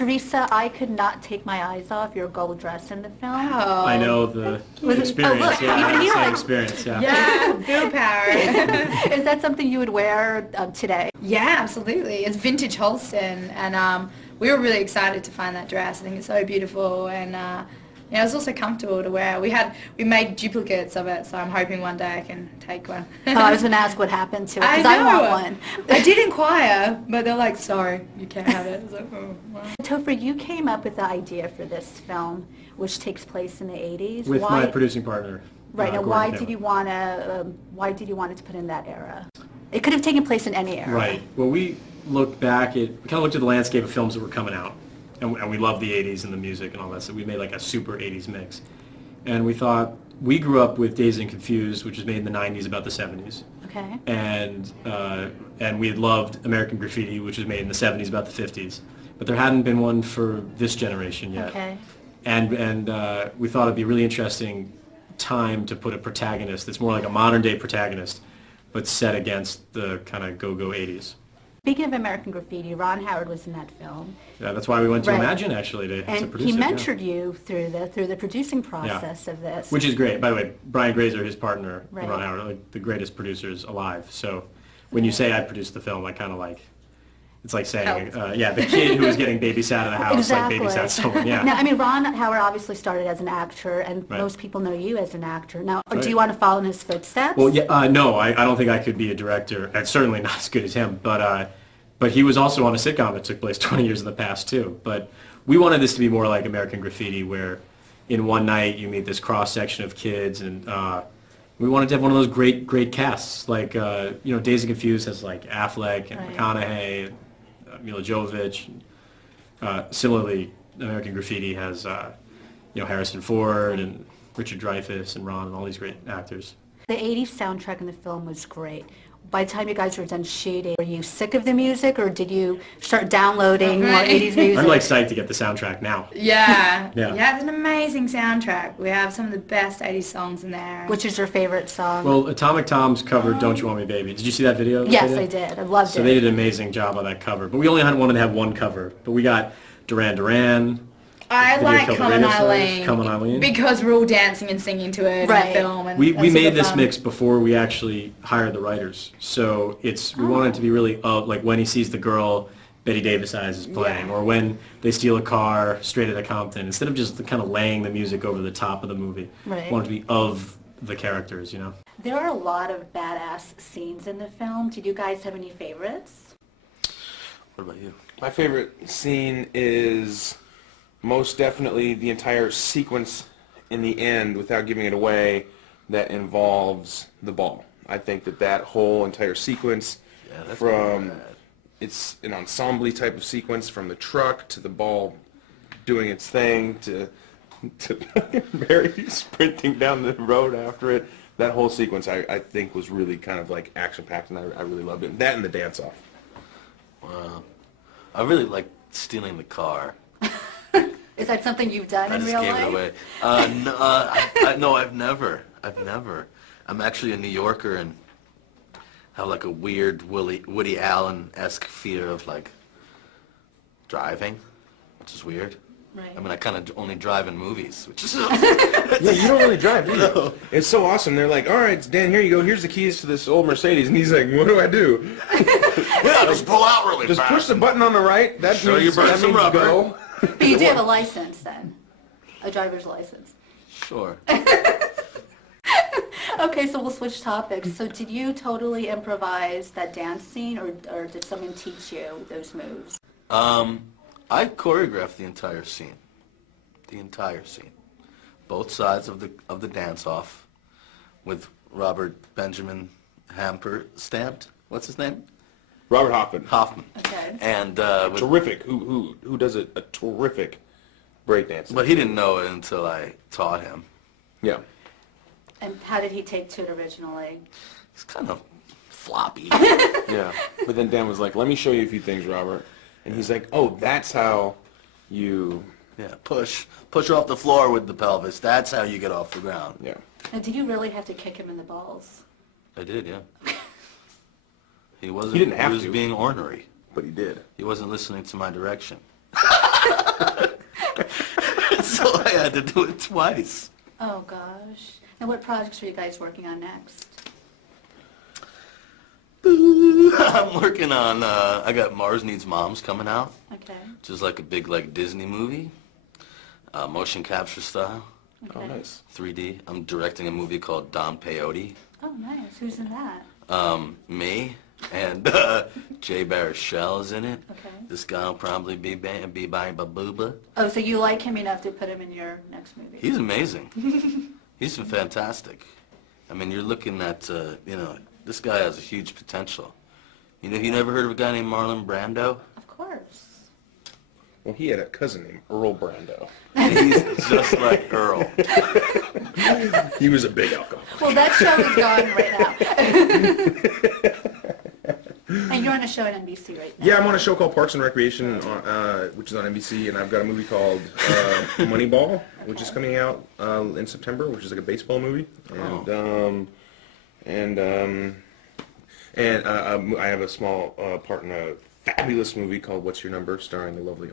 Teresa, I could not take my eyes off your gold dress in the film. Oh, I know the experience. Oh, look, yeah, I even had the he same likes- experience. Yeah. yeah, boo power. Is that something you would wear today? Yeah, absolutely. It's vintage Holston, and we were really excited to find that dress. I think it's so beautiful, and yeah, it was also comfortable to wear. We made duplicates of it, so I'm hoping one day I can take one. Oh, I was going to ask what happened to it, I because I know. want one. I did inquire, but they're like, sorry, you can't have it. I was like, oh, wow. Topher, you came up with the idea for this film, which takes place in the 80s. With my producing partner. Right, now Gordon why Taylor. did you want to, why did you want it to put in that era? It could have taken place in any era. Right. Well, we looked back we kind of looked at the landscape of films that were coming out, and we loved the 80s and the music and all that, so we made like a super 80s mix. And we thought, we grew up with Dazed and Confused, which was made in the 90s about the 70s. Okay. And we had loved American Graffiti, which was made in the 70s about the 50s. But there hadn't been one for this generation yet. Okay. And we thought it'd be a really interesting time to put a protagonist that's more like a modern day protagonist, but set against the kind of go-go 80s. Speaking of American Graffiti, Ron Howard was in that film. Yeah, that's why we went to Right. Imagine actually to And produce he it. mentored you through the producing process of this. Which is great. By the way, Brian Grazer, his partner, Right. and Ron Howard, are like the greatest producers alive. So when you say I produced the film, I kind of like, it's like saying, yeah, the kid who was getting babysat at a house, Exactly. like babysat someone. Yeah. Now, I mean, Ron Howard obviously started as an actor, and Right. most people know you as an actor. Now, Right. do you want to follow in his footsteps? Well, yeah, no, I don't think I could be a director, and certainly not as good as him. But he was also on a sitcom that took place 20 years in the past too. But we wanted this to be more like American Graffiti, where in one night you meet this cross section of kids, and we wanted to have one of those great casts. Like you know, Dazed and Confused has like Affleck and Right. McConaughey, Mila Jovovich. Similarly, American Graffiti has you know, Harrison Ford and Richard Dreyfuss and Ron and all these great actors. The 80s soundtrack in the film was great. By the time you guys were done shooting, were you sick of the music, or did you start downloading more Right. 80s music? I'm like psyched to get the soundtrack now. Yeah. Yeah. Yeah, it's an amazing soundtrack. We have some of the best 80s songs in there. Which is your favorite song? Well, Atomic Tom's covered "Don't You Want Me, Baby." Did you see that video? that yes, they I did. I loved So it. they did an amazing job on that cover. But we only wanted to have one cover. But we got Duran Duran. I Video like Killed the Come on Radio Stars, Eileen. Come on Eileen. Because we're all dancing and singing to it Right. in the film. And We that's made super this fun. mix before we actually hired the writers. So we wanted it to be really like when he sees the girl Betty Davis Eyes is playing, Yeah. or when they steal a car straight out of Compton. Instead of just kind of laying the music over the top of the movie, Right. we wanted to be of the characters, you know. There are a lot of badass scenes in the film. Did you guys have any favorites? What about you? My favorite scene is most definitely the entire sequence in the end, without giving it away, that involves the ball. I think that whole entire sequence, Yeah, that's from bad. it's an ensemble type of sequence, from the truck to the ball doing its thing to Mary sprinting down the road after it. That whole sequence I think was really kind of like action-packed, and I really loved it. That and the dance-off. Wow. I really like stealing the car. Is that something you've done I in just real gave life? it away. No, I've never. I'm actually a New Yorker and have like a weird Woody Allen-esque fear of like driving, which is weird. Right. I mean, I kind of only drive in movies, which is Yeah, you don't really drive, do you? No. It's so awesome. They're like, all right, Dan, here you go. Here's the keys to this old Mercedes. And he's like, what do I do? yeah, just pull out really Just fast. push the button on the right. That Sure, you means, burn that some means rubber. go. But you do have a license then, a driver's license. Sure. Okay, so we'll switch topics. So did you totally improvise that dance scene, or did someone teach you those moves? I choreographed the entire scene. The entire scene. Both sides of the dance-off with Robert Benjamin Hamper stamped. What's his name? Robert Hoffman. Hoffman. Okay. And with, Terrific. Who does a terrific breakdance. but he didn't know it until I taught him. Yeah. And how did he take to it originally? He's kind of floppy. Yeah. But then Dan was like, let me show you a few things, Robert. And he's like, oh, that's how you... Yeah, push off the floor with the pelvis. That's how you get off the ground. Yeah. Now, did you really have to kick him in the balls? I did, yeah. He wasn't. He didn't have He was to. being ornery. But he did. He wasn't listening to my direction. So I had to do it twice. Oh gosh. And what projects are you guys working on next? I'm working on, I got Mars Needs Moms coming out, Okay. which is like a big like Disney movie, motion capture style, Okay. Oh, nice. 3D. I'm directing a movie called Don Peyote. Oh, nice. Who's in that? Me and Jay Baruchel is in it. Okay. This guy will probably be buying Babooba. Oh, so you like him enough to put him in your next movie? He's amazing. He's fantastic. I mean, you're looking at, you know, this guy has a huge potential. You know, you never heard of a guy named Marlon Brando? Of course. Well, he had a cousin named Earl Brando. He's just like Earl. He was a big alcoholic. Well, that show is gone right now. And you're on a show at NBC right now. Yeah, I'm on a show called Parks and Recreation, which is on NBC, and I've got a movie called Moneyball, which is coming out in September, which is like a baseball movie. And I have a small part in a fabulous movie called What's Your Number, starring the lovely